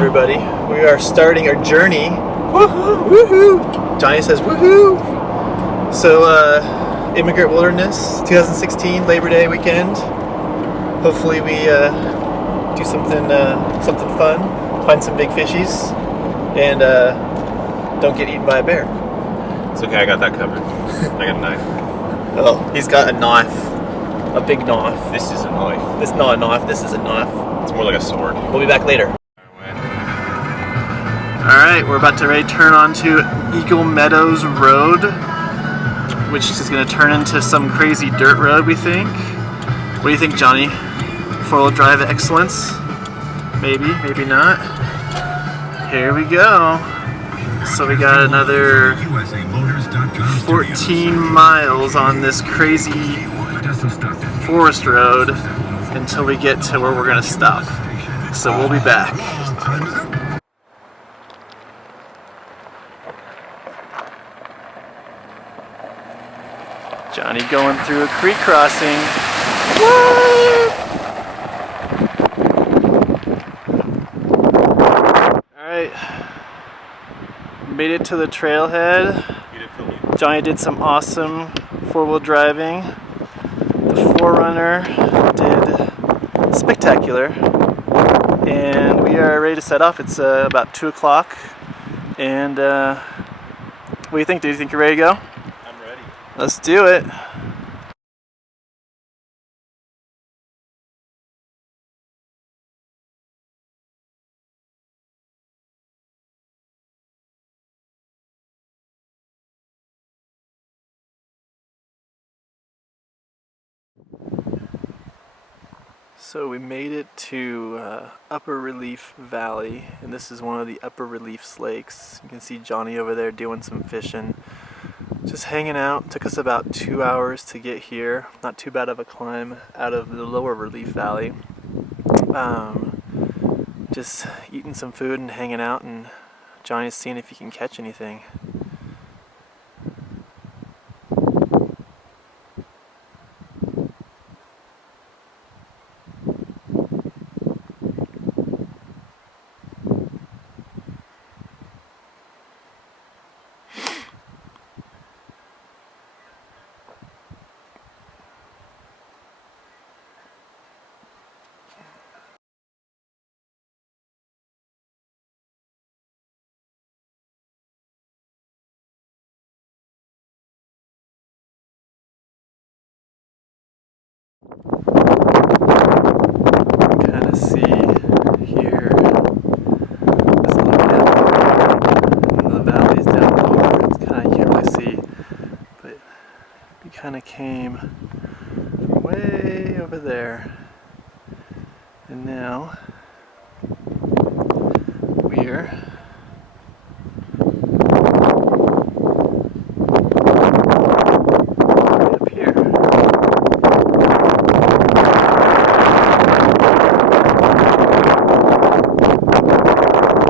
everybody. We are starting our journey. Woohoo! Woohoo! Johnny says woohoo! So, Emigrant Wilderness, 2016 Labor Day weekend. Hopefully we do something fun, find some big fishies, and don't get eaten by a bear. It's okay, I got that covered. I got a knife. Oh, he's got a knife. A big knife. This is a knife. This is not a knife, this is a knife. It's more like a sword. We'll be back later. Alright, we're about to turn onto Eagle Meadows Road, which is going to turn into some crazy dirt road, we think. What do you think, Johnny? Four-wheel drive excellence? Maybe, maybe not. Here we go. So we got another 14 miles on this crazy forest road until we get to where we're going to stop. So we'll be back. Johnny going through a creek crossing. What? Alright. Made it to the trailhead. Johnny did some awesome four-wheel driving. The Forerunner did spectacular. And we are ready to set off. It's about 2 o'clock. And what do you think? Do you think you're ready to go? I'm ready. Let's do it. So we made it to Upper Relief Valley, and this is one of the Upper Relief lakes. You can see Johnny over there doing some fishing. Just hanging out. Took us about 2 hours to get here. Not too bad of a climb out of the Lower Relief Valley. Just eating some food and hanging out, and Johnny's seeing if he can catch anything. Kind of see here, let's look at the valleys down lower. It's kind of, you can't really see, but we kind of came from way over there, and now we're up here.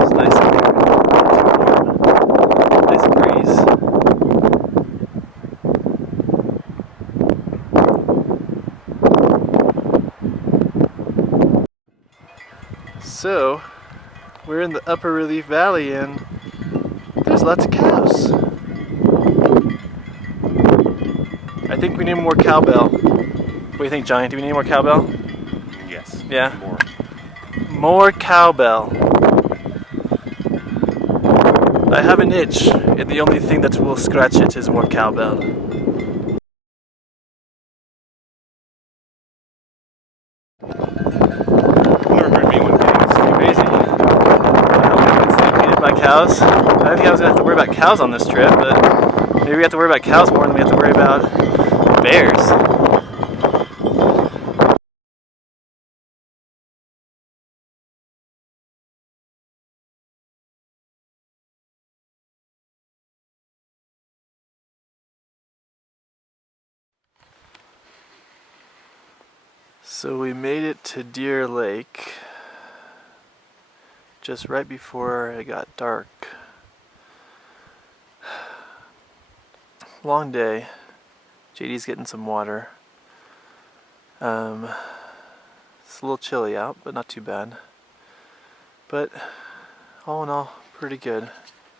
It's nice up here. Nice breeze. So, we're in the Upper Relief Valley and there's lots of cows. I think we need more cowbell. What do you think, Johnny? Do we need more cowbell? Yes. Yeah? More. More cowbell. I have an itch, and the only thing that will scratch it is more cowbell. Never heard of anyone getting this. Crazy. I hope we get stampeded by cows. I didn't think I was going to have to worry about cows on this trip, but maybe we have to worry about cows more than we have to worry about bears. So we made it to Deer Lake just right before it got dark. Long day. JD's getting some water. It's a little chilly out, but not too bad. But all in all, pretty good.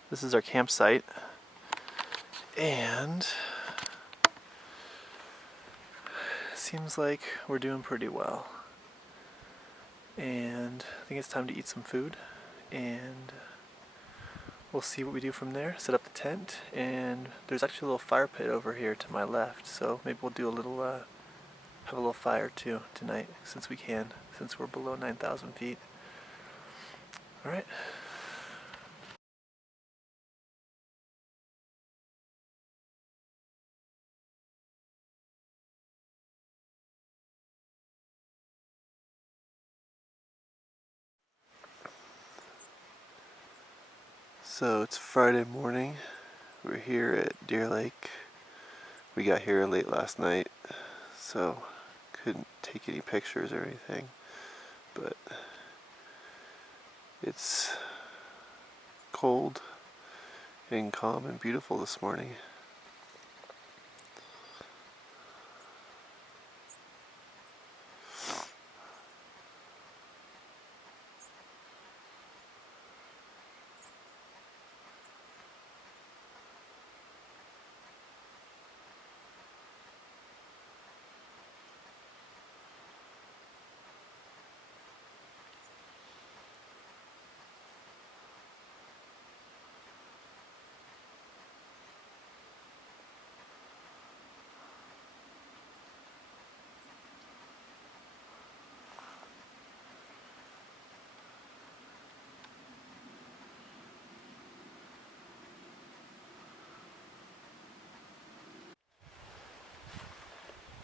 This is our campsite, and it seems like we're doing pretty well. And I think it's time to eat some food, and we'll see what we do from there. Set up the tent, and there's actually a little fire pit over here to my left, so maybe we'll do a little, have a little fire too tonight, since we can, since we're below 9,000 feet. All right. So it's Friday morning. We're here at Deer Lake. We got here late last night, so couldn't take any pictures or anything, but it's cold and calm and beautiful this morning.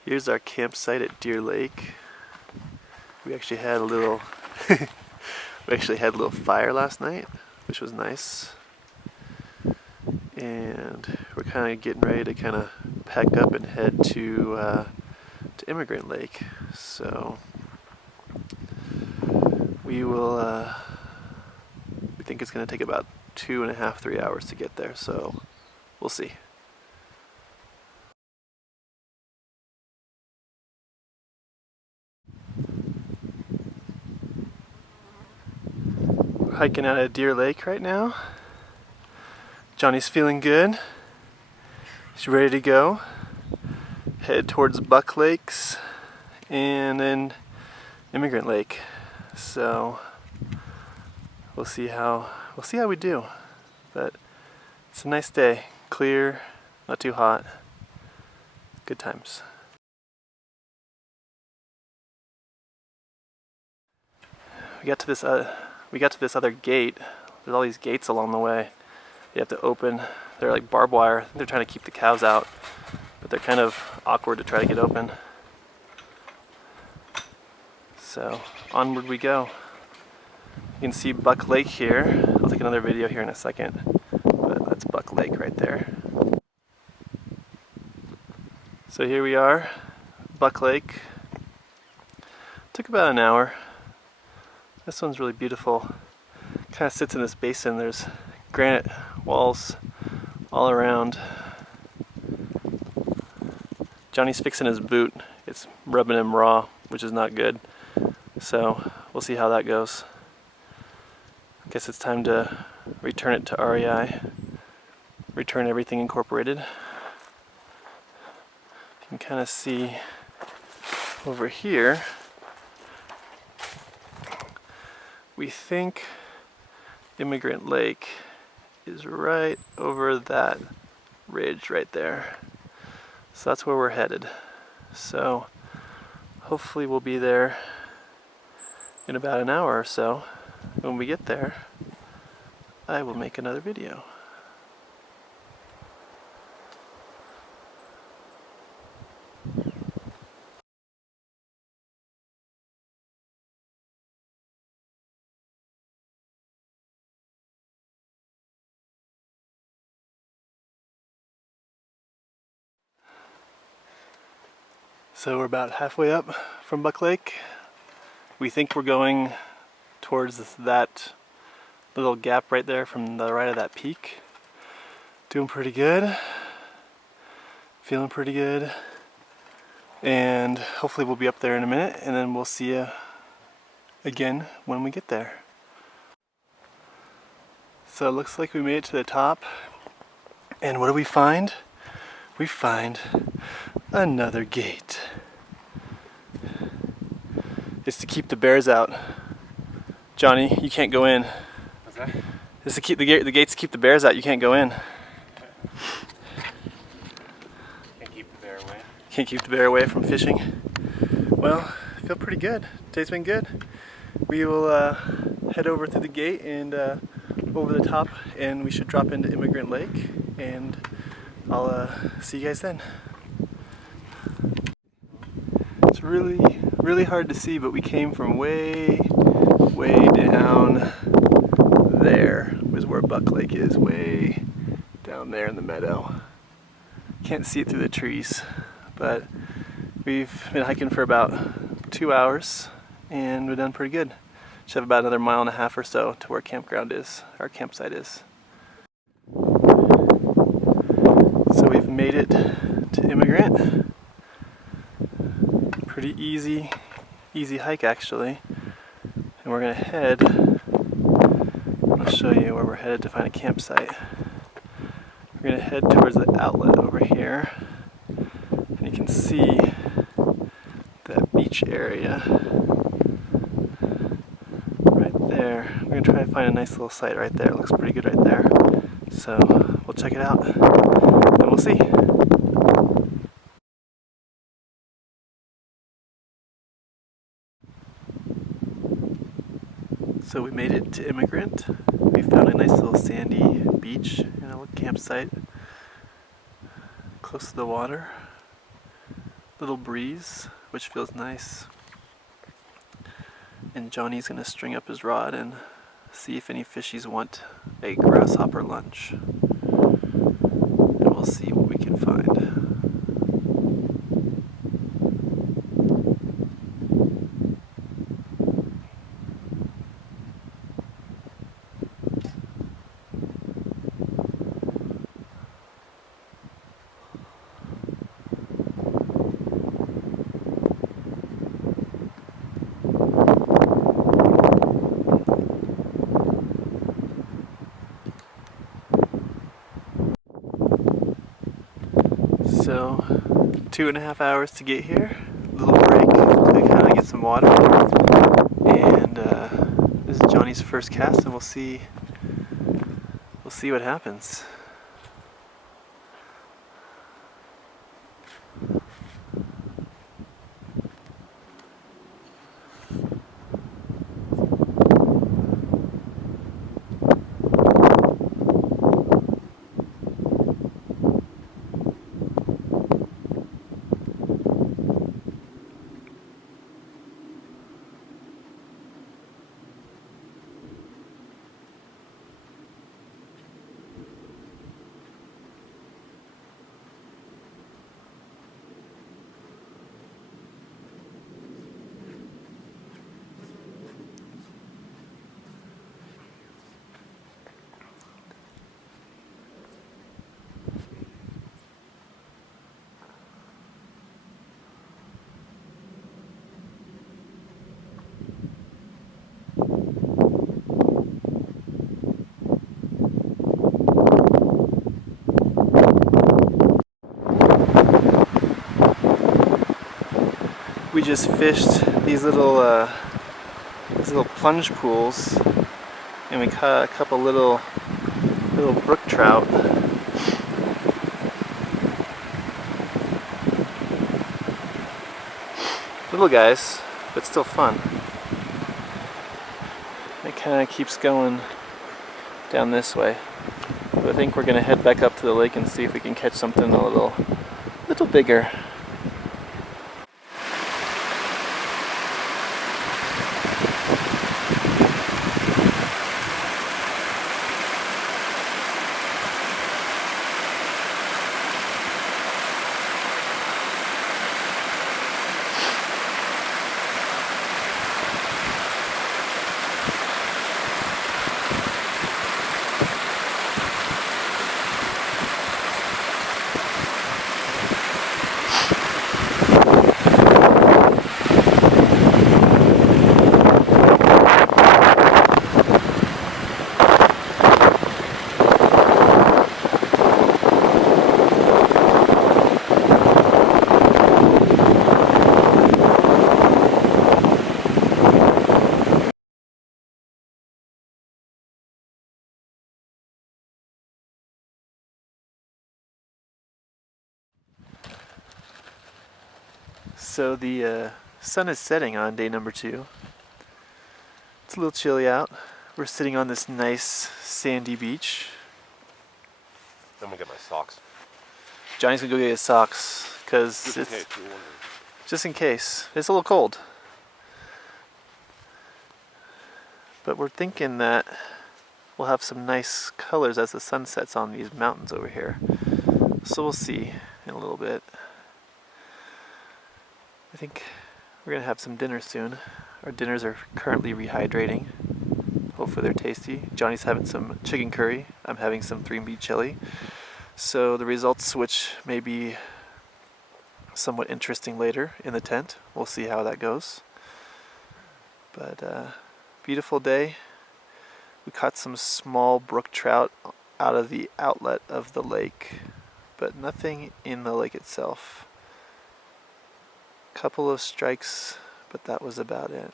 Here's our campsite at Deer Lake. We actually had a little fire last night, which was nice. And we're kind of getting ready to kind of pack up and head to Emigrant Lake. So we will. We think it's going to take about 2.5, 3 hours to get there. So we'll see. We're hiking out at Deer Lake right now. Johnny's feeling good. He's ready to go. Head towards Buck Lakes and then Emigrant Lake. So we'll see how we do. But it's a nice day. Clear, not too hot. Good times. We got to this other gate. There's all these gates along the way. You have to open. They're like barbed wire. They're trying to keep the cows out, but they're kind of awkward to try to get open. So onward we go. You can see Buck Lake here. I'll take another video here in a second, but that's Buck Lake right there. So here we are, Buck Lake. Took about an hour. This one's really beautiful. Kind of sits in this basin. There's granite walls all around. Johnny's fixing his boot. It's rubbing him raw, which is not good. So we'll see how that goes. I guess it's time to return it to REI. Return everything incorporated. You can kind of see over here. We think Emigrant Lake is right over that ridge right there. So that's where we're headed. So hopefully we'll be there in about an hour or so. When we get there, I will make another video. So we're about halfway up from Buck Lake. We think we're going towards that little gap right there from the right of that peak. Doing pretty good. Feeling pretty good. And hopefully we'll be up there in a minute, and then we'll see you again when we get there. So it looks like we made it to the top. And what do we find? We find another gate. It's to keep the bears out. Johnny, you can't go in. What's that? It's to keep the gates to keep the bears out. You can't go in. Can't keep the bear away. Can't keep the bear away from fishing. Well, I feel pretty good. Today's been good. We will head over through the gate and over the top, and we should drop into Immigrant Lake, and I'll see you guys then. It's really hard to see, but we came from way down there, is where Buck Lake is, way down there in the meadow. Can't see it through the trees, but we've been hiking for about 2 hours and we've done pretty good. Should have about another 1.5 miles or so to where campground is, our campsite is. So we've made it to Immigrant. Pretty easy hike actually. And we're gonna head, I'll show you where we're headed to find a campsite. We're gonna head towards the outlet over here. And you can see that beach area right there. We're gonna try to find a nice little site right there. It looks pretty good right there. So we'll check it out and we'll see. So we made it to Immigrant. We found a nice little sandy beach and a little campsite close to the water. Little breeze, which feels nice. And Johnny's gonna string up his rod and see if any fishies want a grasshopper lunch. And we'll see what we can find. So 2.5 hours to get here. Little break to kind of get some water. And this is Johnny's first cast, and we'll see what happens. We just fished these little plunge pools, and we caught a couple little brook trout. Little guys, but still fun. It kind of keeps going down this way. But I think we're gonna head back up to the lake and see if we can catch something a little bigger. So the sun is setting on day number 2. It's a little chilly out. We're sitting on this nice sandy beach. I'm gonna get my socks. Johnny's gonna go get his socks because just in case. It's a little cold. But we're thinking that we'll have some nice colors as the sun sets on these mountains over here. So we'll see in a little bit. I think we're gonna have some dinner soon. Our dinners are currently rehydrating. Hopefully they're tasty. Johnny's having some chicken curry. I'm having some 3-bean chili. So the results, which may be somewhat interesting later in the tent. We'll see how that goes. But beautiful day. We caught some small brook trout out of the outlet of the lake, but nothing in the lake itself. Couple of strikes, but that was about it.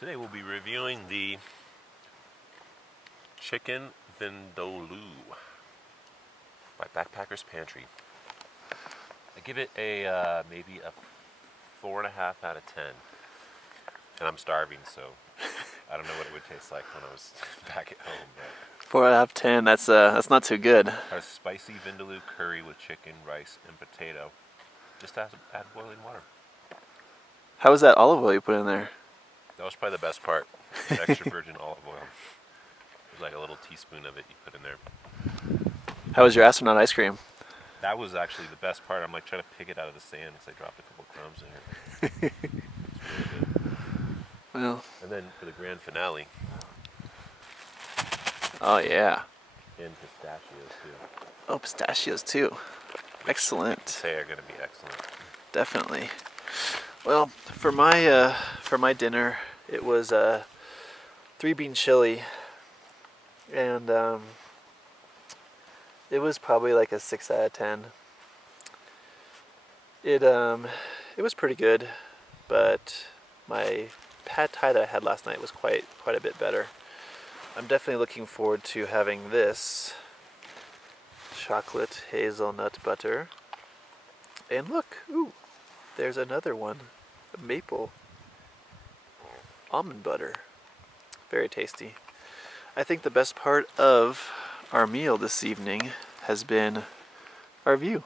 Today we'll be reviewing the chicken vindaloo by Backpacker's Pantry. I give it a maybe a 4.5 out of 10, and I'm starving, so I don't know what it would taste like when I was back at home. But 4 out of 10. That's not too good. a spicy vindaloo curry with chicken, rice, and potato. Just add boiling water. How was that olive oil you put in there? That was probably the best part. Extra virgin olive oil. There's like a little teaspoon of it you put in there. How was your astronaut ice cream? That was actually the best part. I'm like trying to pick it out of the sand because I dropped a couple crumbs in here. It's really good. Well. And then for the grand finale. Oh yeah. And pistachios too. Oh, pistachios too. Excellent. They are going to be excellent. Definitely. Well, for my dinner, it was a 3-bean chili, and it was probably like a 6 out of 10. It was pretty good, but my pad thai that I had last night was quite a bit better. I'm definitely looking forward to having this chocolate hazelnut butter. And look, ooh, there's another one, maple almond butter. Very tasty. I think the best part of our meal this evening has been our view.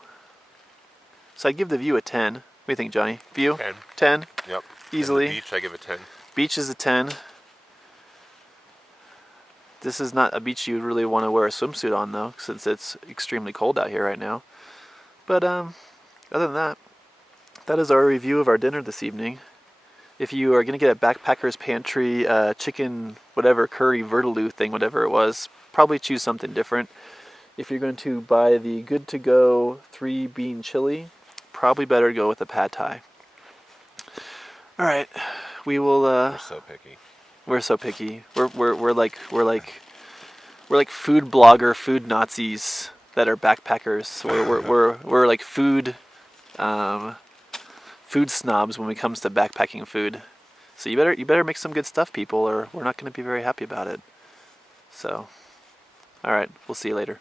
So I'd give the view a 10. What do you think, Johnny? View? 10. 10? Yep. Easily. And the beach, I give it 10. Beach is a 10. This is not a beach you would really want to wear a swimsuit on, though, since it's extremely cold out here right now. But other than that, that is our review of our dinner this evening. If you are going to get a Backpacker's Pantry chicken, whatever, curry, vindaloo thing, whatever it was, probably choose something different. If you're going to buy the good-to-go 3-bean chili, probably better to go with the pad thai. All right, we will. We're so picky. We're so picky. We're like food blogger, food Nazis that are backpackers. We're like food snobs when it comes to backpacking food. So you better make some good stuff, people, or we're not going to be very happy about it. So, all right, we'll see you later.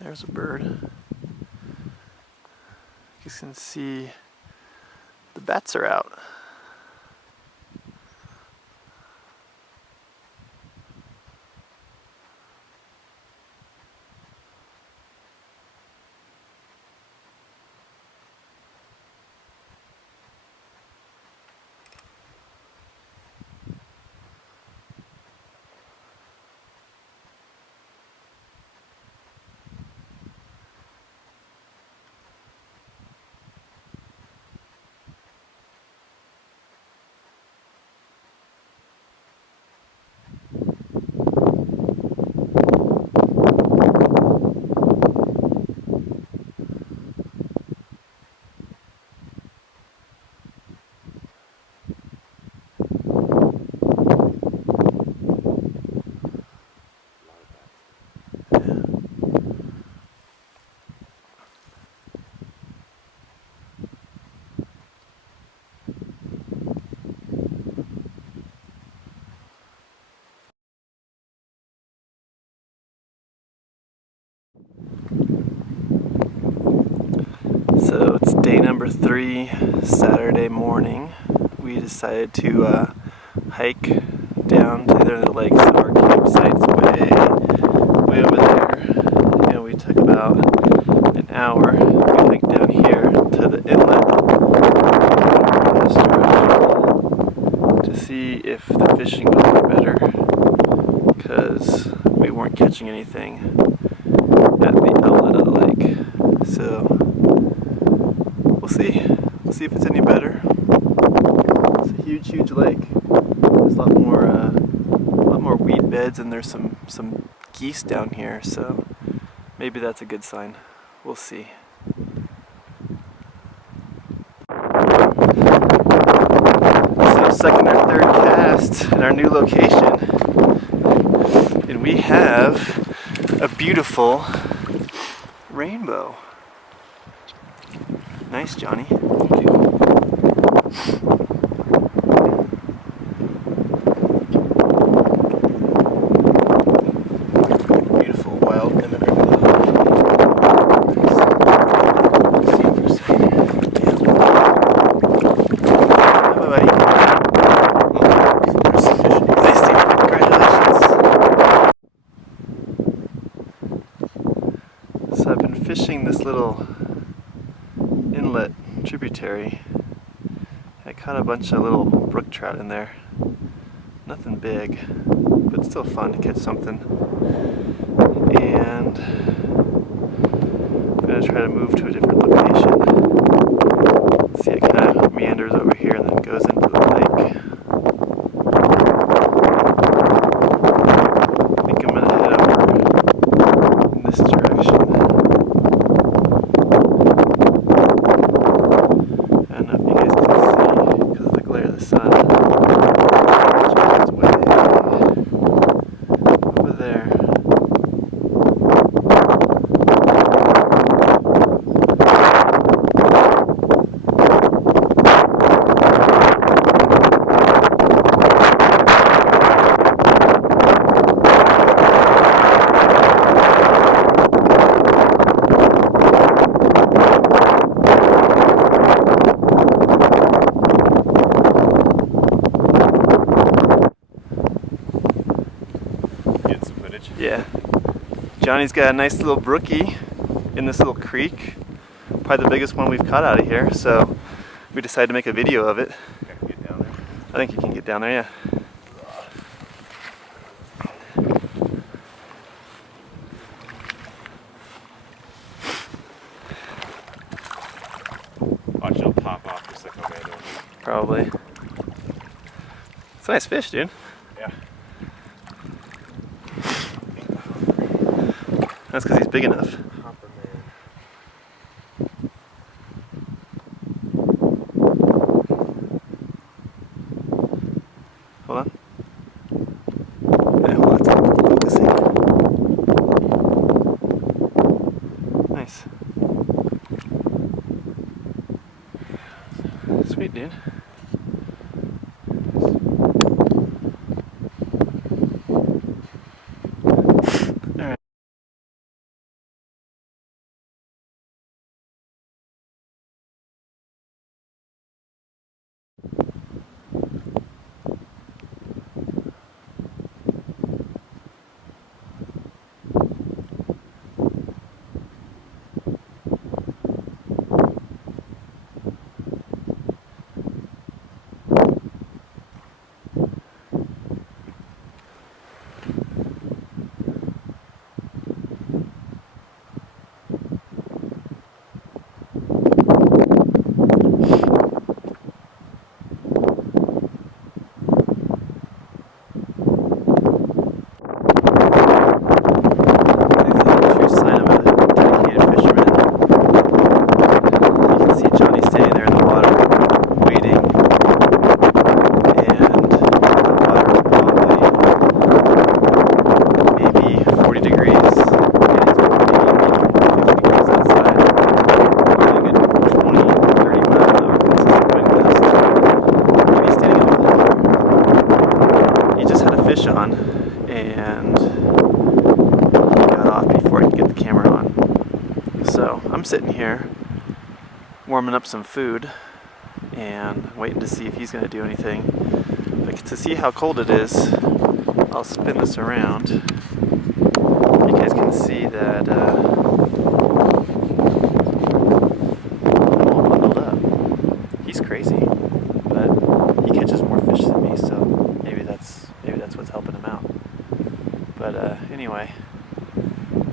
There's a bird. You can see the bats are out. number 3, Saturday morning. We decided to hike down to the lakes. Our campsite's way over there. And we took about an hour. We hiked down here to the inlet to see if the fishing was any better, because we weren't catching anything at the outlet of the lake. So we'll see. We'll see if it's any better. It's a huge lake. There's a lot more weed beds, and there's some geese down here. So maybe that's a good sign. We'll see. So second or third cast in our new location, and we have a beautiful rainbow. Nice, Johnny. Beautiful wild emigrant So I've been fishing this little inlet tributary. I caught a bunch of little brook trout in there. Nothing big, but still fun to catch something. And I'm gonna try to move to a different location. See, it kind of meanders over here and then goes into the lake. I think I'm gonna head over in this direction. I don't know if you guys can see because of the glare of the sun. It's way over there. Yeah, Johnny's got a nice little brookie in this little creek, probably the biggest one we've caught out of here, so we decided to make a video of it. I can get down there. I think you can get down there, yeah. Watch, it'll pop off just like a random. Probably. It's a nice fish, dude. Yeah. That's because he's big enough. Hopper man. Hold on. Hey, hold on, it's focusing. Nice. Sweet, dude. I'm sitting here warming up some food and waiting to see if he's going to do anything. But to see how cold it is, I'll spin this around. You guys can see that I'm all bundled up. He's crazy, but he catches more fish than me, so maybe that's what's helping him out. But anyway,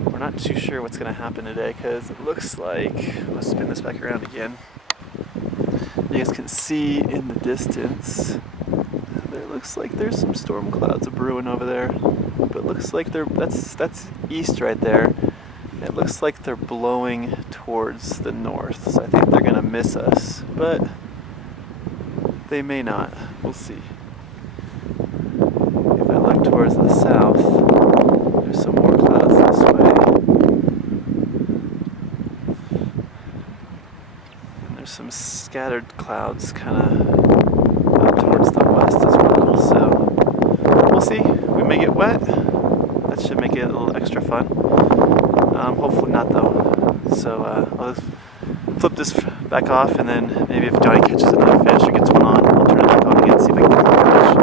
we're not too sure what's going to happen today because it looks like, let's spin this back around again. You guys can see in the distance, it looks like there's some storm clouds brewing over there, but it looks like that's east right there. It looks like they're blowing towards the north, so I think they're gonna miss us, but they may not. We'll see. If I look towards the south, there's some more clouds this way. And there's some scattered clouds kind of towards the west as well, so we'll see. We may get wet. That should make it a little extra fun. Hopefully not though. So I'll flip this back off, and then maybe if Johnny catches another fish or gets one on, we'll turn it back on again and see if I can get the fish.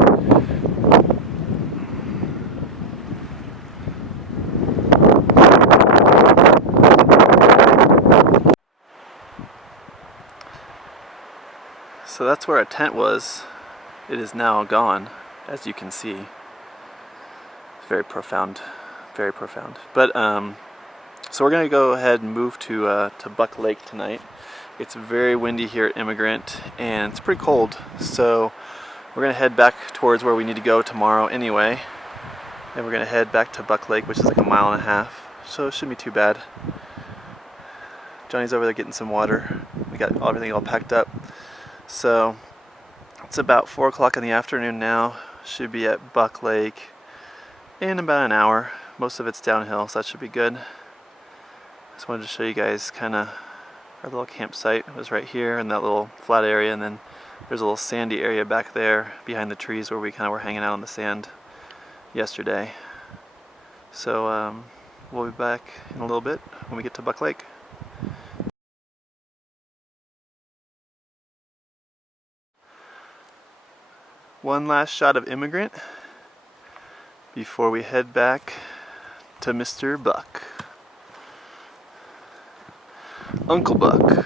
So that's where our tent was. It is now gone, as you can see. It's very profound, very profound. But so we're gonna go ahead and move to Buck Lake tonight. It's very windy here at Emigrant, and it's pretty cold. So we're gonna head back towards where we need to go tomorrow anyway. And we're gonna head back to Buck Lake, which is like 1.5 miles. So it shouldn't be too bad. Johnny's over there getting some water. We got everything all packed up. So it's about 4 o'clock in the afternoon now. Should be at Buck Lake in about an hour. Most of it's downhill, so that should be good. Just wanted to show you guys kind of our little campsite. It was right here in that little flat area, and then there's a little sandy area back there behind the trees where we kind of were hanging out on the sand yesterday. So we'll be back in a little bit when we get to Buck Lake. One last shot of Emigrant before we head back to Mr. Buck. Uncle Buck.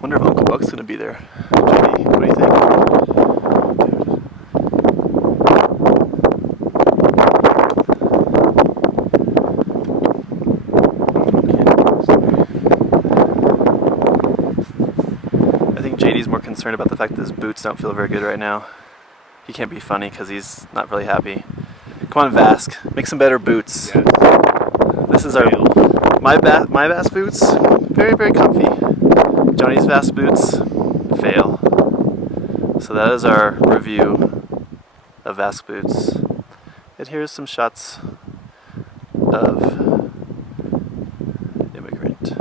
Wonder if Uncle Buck's gonna be there. Jenny, what do you think? I think JD's more concerned about the fact that his boots don't feel very good right now. He can't be funny because he's not really happy. Come on, Vask, make some better boots. Yes. This is our my Vask boots, very very comfy. Johnny's Vask boots, fail. So that is our review of Vask boots. And here's some shots of Emigrant.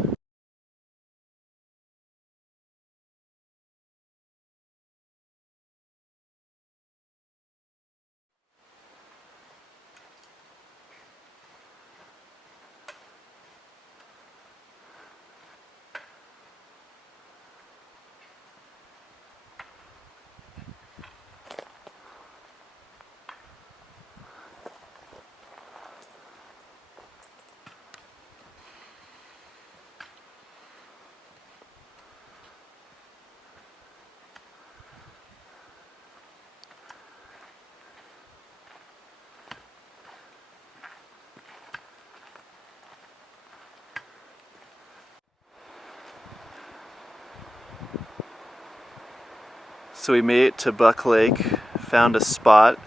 So we made it to Buck Lake, found a spot.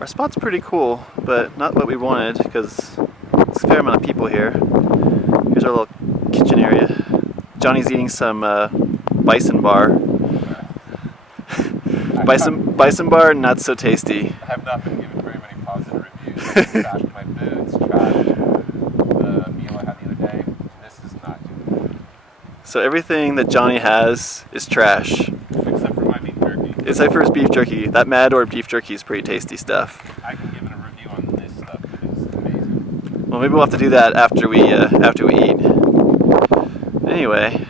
Our spot's pretty cool, but not what we wanted because there's a fair amount of people here. Here's our little kitchen area. Johnny's eating some bison bar. Bison bar, not so tasty. I have not been given very many positive reviews. Trashed my boots, trashed the meal I had the other day. This is not good. So everything that Johnny has is trash. Except for my beef jerky. Except for his beef jerky. That Matador beef jerky is pretty tasty stuff. I can give it a review on this stuff. It's amazing. Well, maybe we'll have to do that after we eat. Anyway,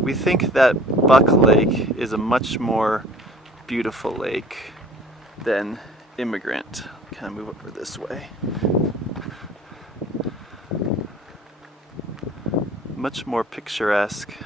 we think that Buck Lake is a much more beautiful lake than Emigrant. Kind of move over this way. Much more picturesque.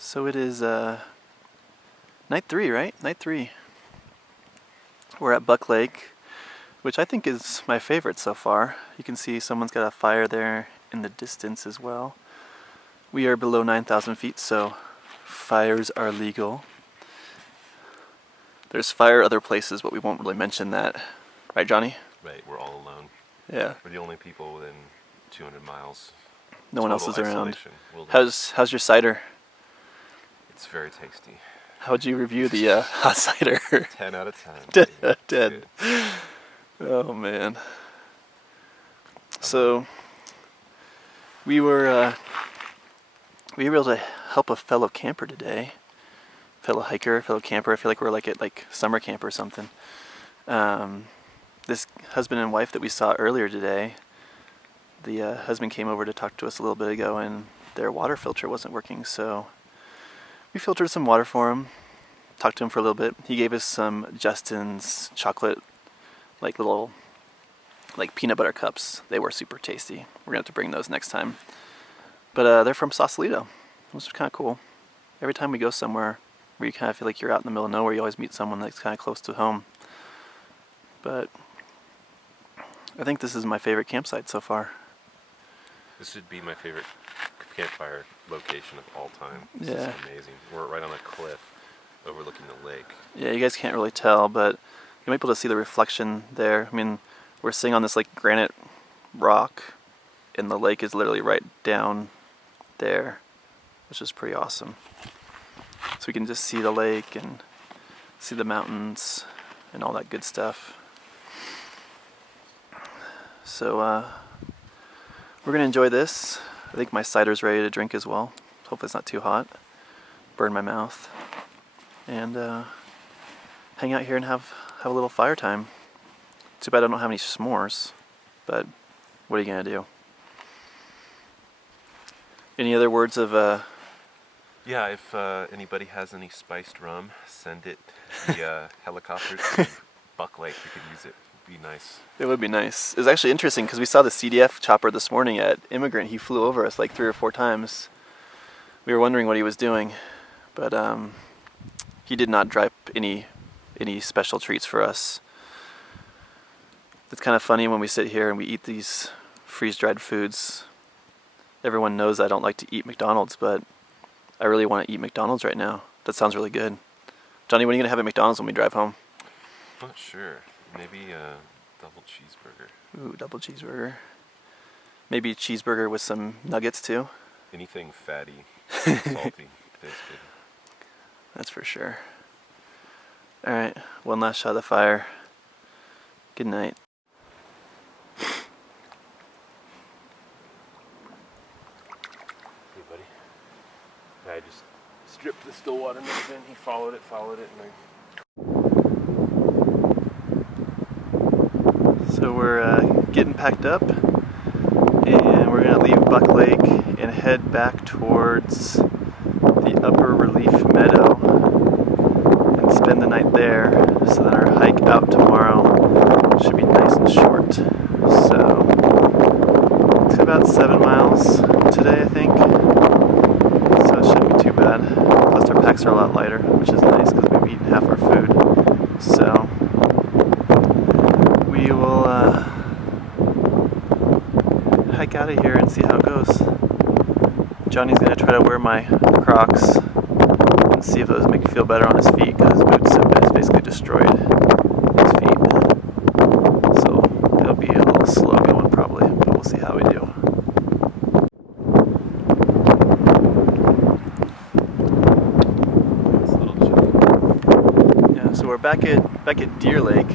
So it is night 3, right? Night 3. We're at Buck Lake, which I think is my favorite so far. You can see someone's got a fire there in the distance as well. We are below 9,000 feet, so fires are legal. There's fire other places, but we won't really mention that. Right, Johnny? Right, we're all alone. Yeah. We're the only people within 200 miles. No one else is around. Wilderness. How's your cider? It's very tasty. How would you review the hot cider? 10 out of 10. 10. Oh man. So we were able to help a fellow camper today, fellow hiker, fellow camper. I feel like we're like at like summer camp or something. This husband and wife that we saw earlier today, the husband came over to talk to us a little bit ago, and their water filter wasn't working, so we filtered some water for him, talked to him for a little bit. He gave us some Justin's chocolate, like little, like peanut butter cups. They were super tasty. We're gonna have to bring those next time. But they're from Sausalito, which is kind of cool. Every time we go somewhere where you kind of feel like you're out in the middle of nowhere, you always meet someone that's kind of close to home. But I think this is my favorite campsite so far. This would be my favorite campfire location of all time. This is amazing. We're right on a cliff overlooking the lake. Yeah, you guys can't really tell, but you might be able to see the reflection there. I mean, we're sitting on this like granite rock, and the lake is literally right down there, which is pretty awesome. So we can just see the lake and see the mountains and all that good stuff. So we're gonna enjoy this. I think my cider's ready to drink as well. Hopefully it's not too hot. Burn my mouth. And hang out here and have a little fire time. Too bad I don't have any s'mores, but what are you gonna do? Any other words of Yeah, if anybody has any spiced rum, send it via helicopter to Buck Lake. We could use it. It'd be nice. It would be nice. It was actually interesting because we saw the CDF chopper this morning at Emigrant. He flew over us like 3 or 4 times. We were wondering what he was doing, but he did not drop any special treats for us. It's kind of funny when we sit here and we eat these freeze-dried foods. Everyone knows I don't like to eat McDonald's, but I really want to eat McDonald's right now. That sounds really good. Johnny, when are you going to have at McDonald's when we drive home? Not sure. Maybe a double cheeseburger. Ooh, double cheeseburger. Maybe a cheeseburger with some nuggets too? Anything fatty, salty, tastes good. That's for sure. Alright, one last shot of the fire. Good night. Hey buddy. I just stripped the still water mix in. He followed it, and I... So we're getting packed up, and we're gonna leave Buck Lake and head back towards the upper relief meadow and spend the night there, so that our hike out tomorrow should be nice and short. So it's about 7 miles today, I think, so it shouldn't be too bad. Plus our packs are a lot lighter, which is nice because we've eaten half our food. So we will hike out of here and see how it goes. goes. Johnny's gonna try to wear my Crocs and see if those make him feel better on his feet, because his boots have basically destroyed his feet. So it'll be a little slow going probably, but we'll see how we do. Yeah, so we're back at Deer Lake.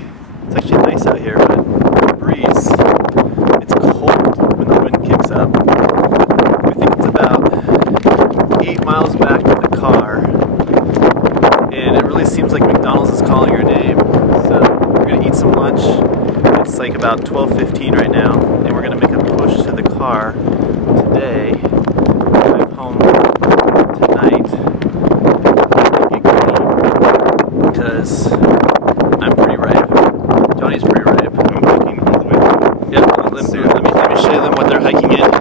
It's actually nice out here, but the breeze, it's cold when the wind kicks up. We think it's about 8 miles back to the car, and it really seems like McDonald's is calling our name. So we're gonna eat some lunch. It's like about 12:15 right now, and we're gonna make a push to the car today, drive home tonight, and get going, because I'm pretty ripe. Johnny's pretty ripe. I'm hiking all the way through. Yep, let me show them what they're hiking in.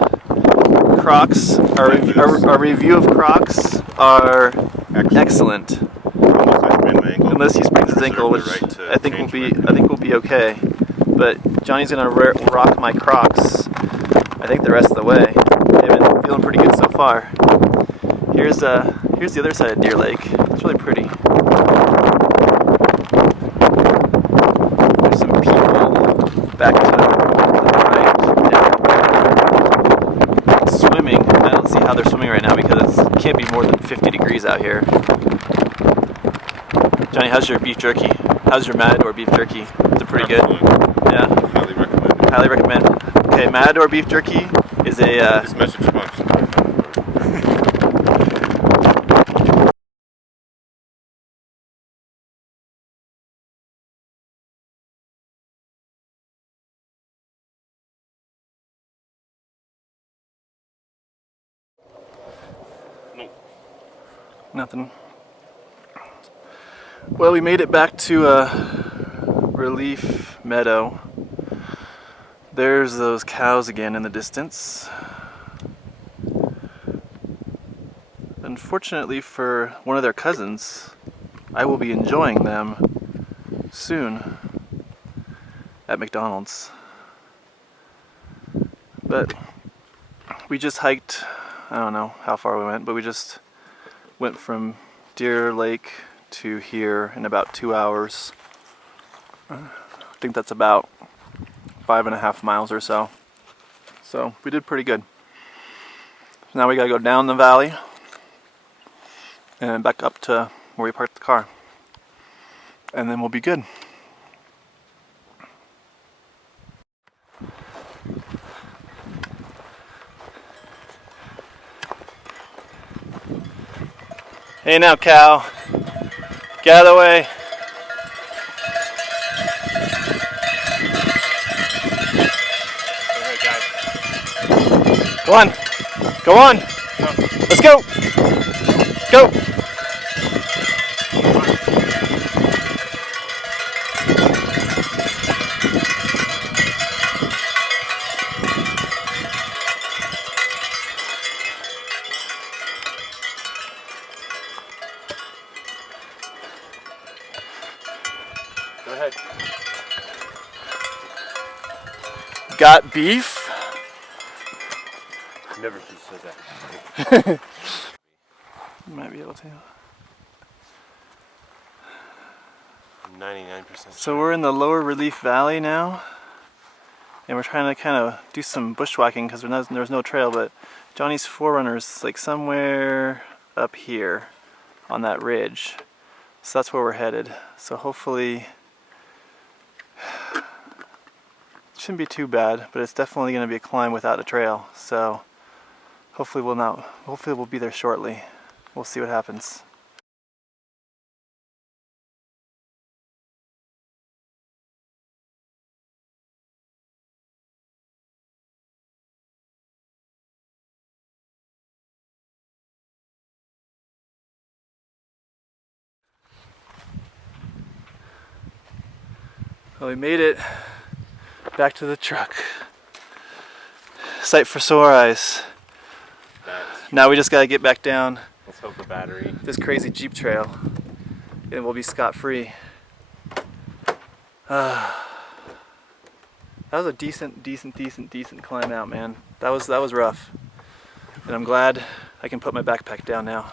Crocs, our review of Crocs are excellent. Unless he sprains his ankle, which I think will be okay. But Johnny's gonna rock my Crocs, I think, the rest of the way. They've been feeling pretty good so far. Here's the other side of Deer Lake. It's really pretty. There's some people back to the right. Yeah. Swimming. I don't see how they're swimming right now because it can't be more than 50 degrees out here. Johnny, how's your beef jerky? How's your Matador beef jerky? Is it pretty good? Yeah? Highly recommend. Highly recommend. Okay, Matador beef jerky is a... This message sponsored. Nothing. Well, we made it back to Relief Meadow. There's those cows again in the distance. Unfortunately for one of their cousins, I will be enjoying them soon at McDonald's. But we just hiked, I don't know how far we went, but we just went from Deer Lake to here in about 2 hours. I think that's about 5.5 miles or so. So we did pretty good. Now we gotta go down the valley and back up to where we parked the car. And then we'll be good. Hey now, cow. Get out of the way. Go on. Go on. Let's go. Go. Go ahead. Got beef? Never should have said that. You might be able to. 99%. So we're in the lower Relief Valley now, and we're trying to kind of do some bushwhacking because there's no trail, but Johnny's Forerunner's like somewhere up here on that ridge. So that's where we're headed. So hopefully it shouldn't be too bad, but it's definitely going to be a climb without a trail. So hopefully we'll be there shortly. We'll see what happens. Well, we made it back to the truck. Sight for sore eyes. Now we just gotta get back down. Let's hope the battery. This crazy Jeep trail, and we'll be scot-free. That was a decent climb out, man. That was rough. And I'm glad I can put my backpack down now.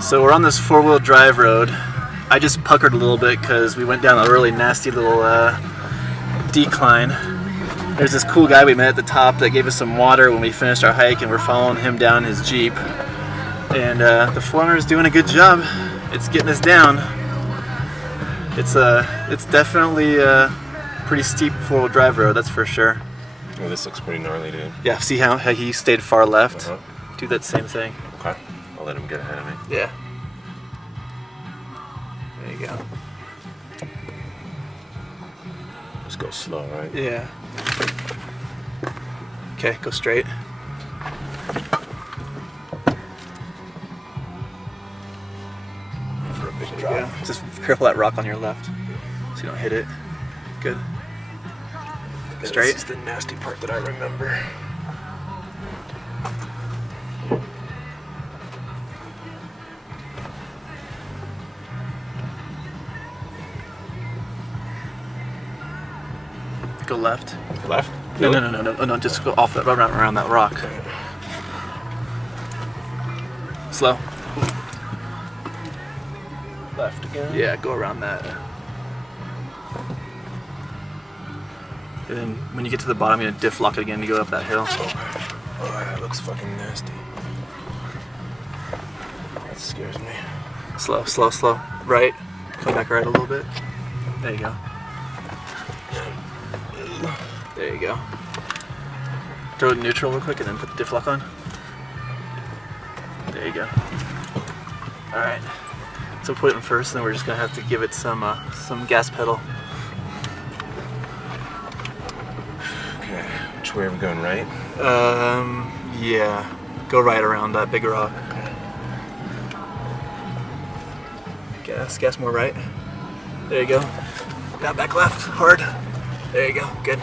So we're on this 4-wheel drive road. I just puckered a little bit because we went down a really nasty little decline. There's this cool guy we met at the top that gave us some water when we finished our hike, and we're following him down his Jeep. And the 4Runner is doing a good job. It's getting us down. It's definitely a pretty steep 4-wheel drive road, that's for sure. Oh, this looks pretty gnarly, dude. Yeah, see how he stayed far left? Do that same thing. Okay, I'll let him get ahead of me. Yeah. There you go. Just go slow, right? Yeah. Okay, go straight. For a big drop. Yeah. Just careful that rock on your left, so you don't hit it. Good. Straight. This is the nasty part that I remember. Go left. Left? No, just go off that, around that rock. Slow. Left again? Yeah, go around that. And then when you get to the bottom, you're gonna diff lock it again to go up that hill. Oh, that looks fucking nasty. That scares me. Slow, slow, slow. Right. Come back right a little bit. There you go. There you go. Throw it in neutral real quick and then put the diff lock on. There you go. Alright. So put it in first, and then we're just gonna have to give it some gas pedal. Okay, which way are we going, right? Yeah. Go right around that big rock. Gas more right. There you go. Now back left, hard. There you go, good.